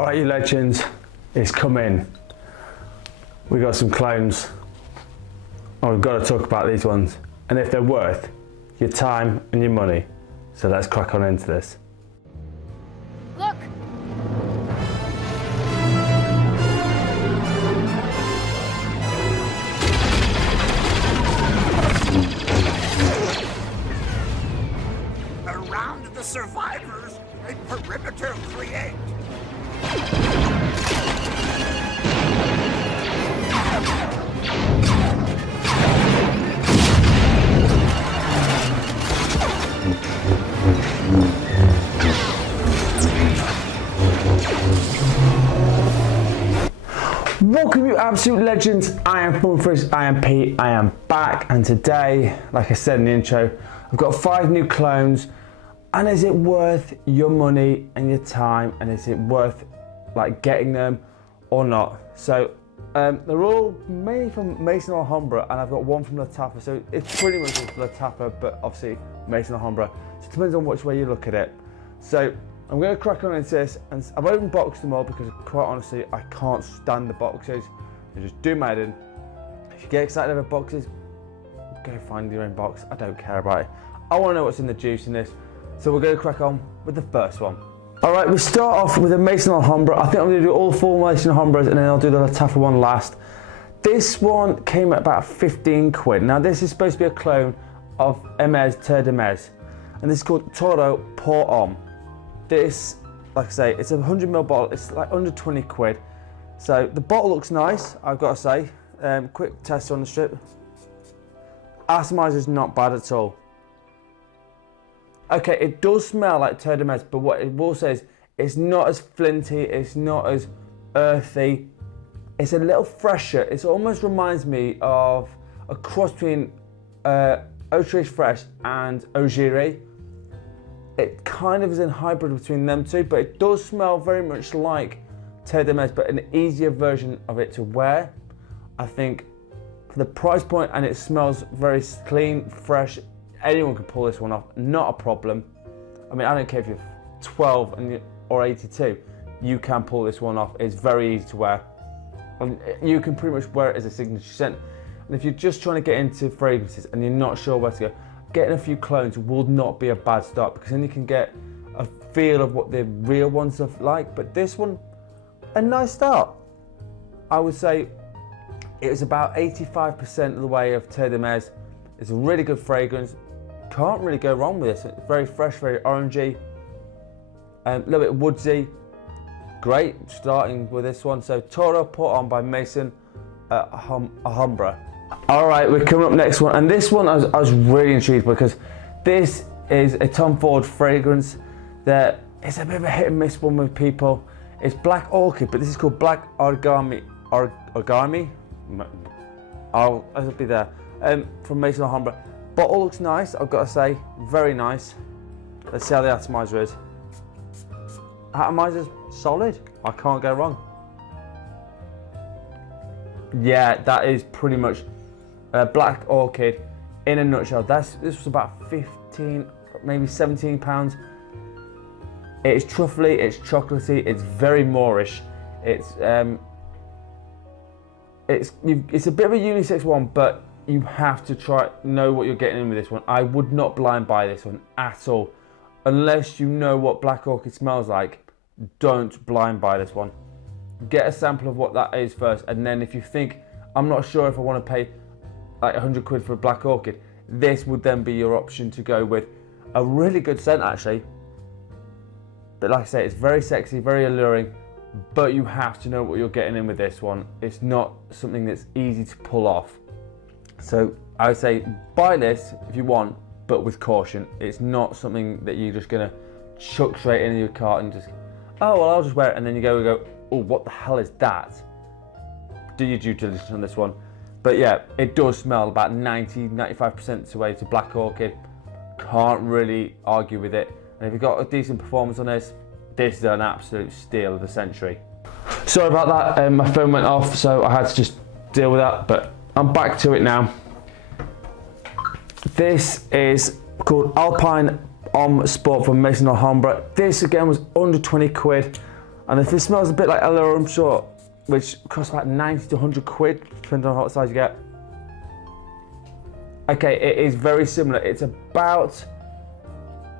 All right, you legends, it's coming. We got some clones. Oh, we've got to talk about these ones and if they're worth your time and your money. So let's crack on into this. Look! Around the survivors, a perimeter create. Welcome you absolute legends, I am Funfrisk, I am Pete, I am back, and today, like I said in the intro, I've got 5 new clones. And is it worth your money and your time, and is it worth like getting them or not? So they're all mainly from Mason Alhambra, and I've got one from Latafa, so it's pretty much Latafa, but obviously Mason Alhambra, so it depends on which way you look at it. So I'm going to crack on into this, and I've opened boxed them all because quite honestly I can't stand the boxes. They just do my head in. If you get excited over boxes, go find your own box, I don't care about it. I want to know what's in the juice in this. So we're going to crack on with the first one. All right, we start off with a Mason Alhambra. I think I'm going to do all 4 Mason Alhambras and then I'll do the Latafa one last. This one came at about 15 quid. Now this is supposed to be a clone of Hermes Terre d'Hermes. And this is called Toro Pour Homme. This, like I say, it's a 100ml bottle. It's like under 20 quid. So the bottle looks nice, I've got to say. Quick test on the strip. Atomizer is not bad at all. Okay, it does smell like Terre d'Hermes, but what it will say is it's not as flinty, it's not as earthy. It's a little fresher. It almost reminds me of a cross between Autriche Fresh and Ogieri. It kind of is a hybrid between them two, but it does smell very much like Terre d'Hermes, but an easier version of it to wear. I think for the price point, and it smells very clean, fresh. Anyone can pull this one off, not a problem. I mean, I don't care if you're 12 or 82, you can pull this one off. It's very easy to wear. And you can pretty much wear it as a signature scent. And if you're just trying to get into fragrances and you're not sure where to go, getting a few clones will not be a bad start, because then you can get a feel of what the real ones are like. But this one, a nice start. I would say it was about 85% of the way of Terre d'Hermes. It's a really good fragrance. Can't really go wrong with this. It's very fresh, very orangey, a little bit woodsy. Great starting with this one. So Toro Pour Homme by Mason Alhambra. All right, we're coming up next one, and this one I was really intrigued because this is a Tom Ford fragrance that is a bit of a hit and miss one with people. It's Black Orchid, but this is called Black Origami. I'll be there. From Mason Alhambra. Bottle looks nice, I've got to say, very nice. Let's see how the atomizer is. Atomizer's solid, I can't go wrong. Yeah, that is pretty much Black Orchid in a nutshell. This was about 15, maybe 17 pounds. It's truffly, it's chocolatey, it's very Moorish. It's a bit of a unisex one, but you have to know what you're getting in with this one. I would not blind buy this one at all. Unless you know what Black Orchid smells like, don't blind buy this one. Get a sample of what that is first, and then if you think, I'm not sure if I want to pay like 100 quid for a Black Orchid, this would then be your option to go with. A really good scent actually. But like I say, it's very sexy, very alluring, but you have to know what you're getting in with this one. It's not something that's easy to pull off. So I would say buy this if you want, but with caution. It's not something that you're just gonna chuck straight into your cart and just, oh well, I'll just wear it, and then you go, oh, what the hell is that? Do your due diligence on this one. But yeah, it does smell about 90-95% away to Black Orchid. Can't really argue with it. And if you've got a decent performance on this, this is an absolute steal of the century. Sorry about that, my phone went off, so I had to just deal with that, but I'm back to it now. This is called Alpine Homme Sport from Mason Alhambra. This again was under 20 quid. And if this smells a bit like Alarum Short, which costs like 90 to 100 quid, depending on what size you get. Okay, it is very similar. It's about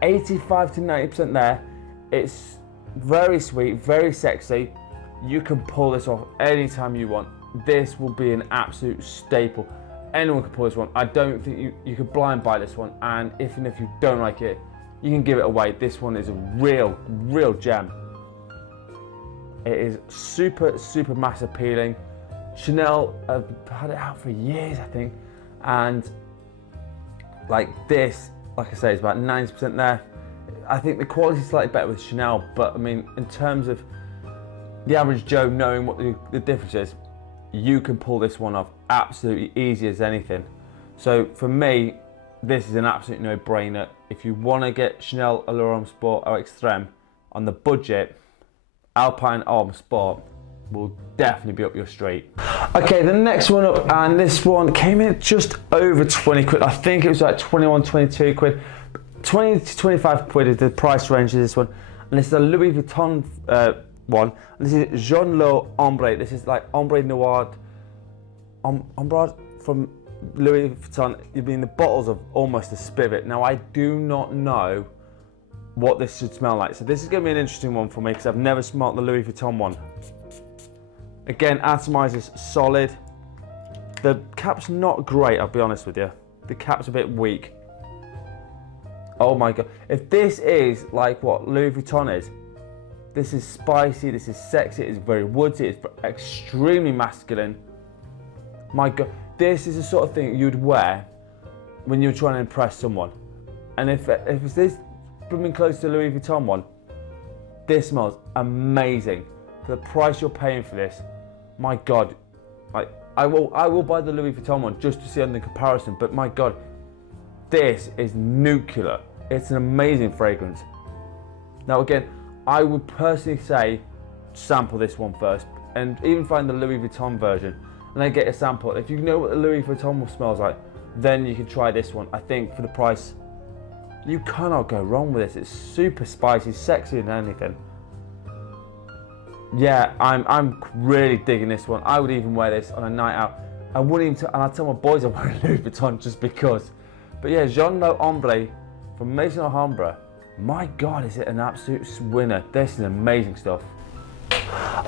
85 to 90% there. It's very sweet, very sexy. You can pull this off anytime you want. This will be an absolute staple. Anyone can pull this one. I don't think you could blind buy this one, and even if you don't like it, you can give it away. This one is a real gem. It is super mass appealing. Chanel have had it out for years, I think, and like this, like I say, it's about 90% there. I think the quality is slightly better with Chanel, but I mean, in terms of the average Joe knowing what the difference is, you can pull this one off absolutely easy as anything. So for me, this is an absolute no-brainer. If you want to get Chanel Allure Sport or Extreme on the budget, Alpine Homme Sport will definitely be up your street. Okay, the next one up, and this one came in just over 20 quid. I think it was like 21, 22 quid. 20 to 25 quid is the price range of this one. And this is a Louis Vuitton one. And this is Jean Lo Ombre. This is like Ombre Noir. Ombre from Louis Vuitton. You've been the bottles of almost a spirit. Now, I do not know what this should smell like. So this is going to be an interesting one for me because I've never smelled the Louis Vuitton one. Again, atomizer is solid. The cap's not great, I'll be honest with you. The cap's a bit weak. Oh my God. If this is like what Louis Vuitton is, this is spicy, this is sexy, it's very woodsy, it's extremely masculine. My God, this is the sort of thing you'd wear when you're trying to impress someone. And if it's this blooming close to the Louis Vuitton one, this smells amazing. For the price you're paying for this, my God, I will buy the Louis Vuitton one just to see on the comparison, but my God, this is nuclear. It's an amazing fragrance. Now again, I would personally say sample this one first and even find the Louis Vuitton version and then get a sample. If you know what the Louis Vuitton one smells like, then you can try this one. I think for the price, you cannot go wrong with this. It's super spicy, sexy and anything. Yeah, I'm really digging this one. I would even wear this on a night out. I wouldn't even, and I tell my boys I'm wearing Louis Vuitton just because. But yeah, Jean Lo Ombre from Maison Alhambra. My God, is it an absolute winner. This is amazing stuff.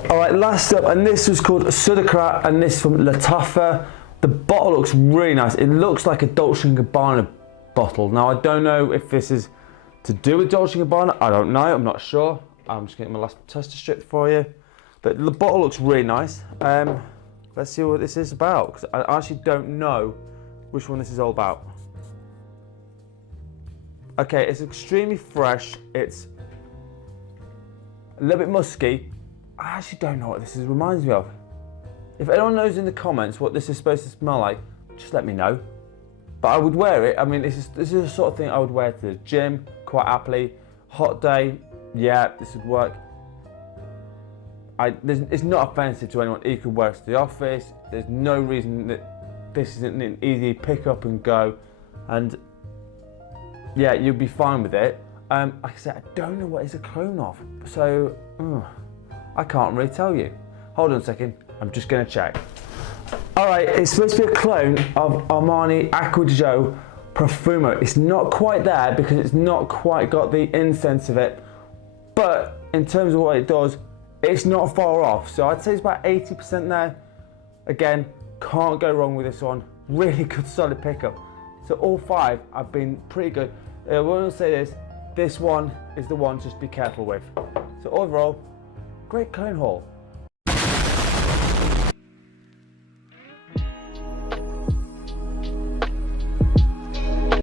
All right, last up, and this was called Sudacra, and this from Lattafa. The bottle looks really nice. It looks like a Dolce & Gabbana bottle. Now, I don't know if this is to do with Dolce & Gabbana. I don't know, I'm not sure. I'm just getting my last tester strip for you. But the bottle looks really nice. Let's see what this is about, because I actually don't know which one this is all about. Okay, it's extremely fresh. It's a little bit musky. I actually don't know what this is, reminds me of. If anyone knows in the comments what this is supposed to smell like, just let me know. But I would wear it. I mean, this is the sort of thing I would wear to the gym quite happily. Hot day, yeah, this would work. It's not offensive to anyone. You could wear it to the office. There's no reason that this isn't an easy pick up and go. And yeah, you'll be fine with it. Like I said, I don't know what it's a clone of. So, I can't really tell you. Hold on a second, I'm just gonna check. All right, it's supposed to be a clone of Armani Acqua di Gio Profumo. It's not quite there because it's not quite got the incense of it. But in terms of what it does, it's not far off. So I'd say it's about 80% there. Again, can't go wrong with this one. Really good, solid pickup. So all five have been pretty good. I will say this one is the one just be careful with. So overall, great clone haul.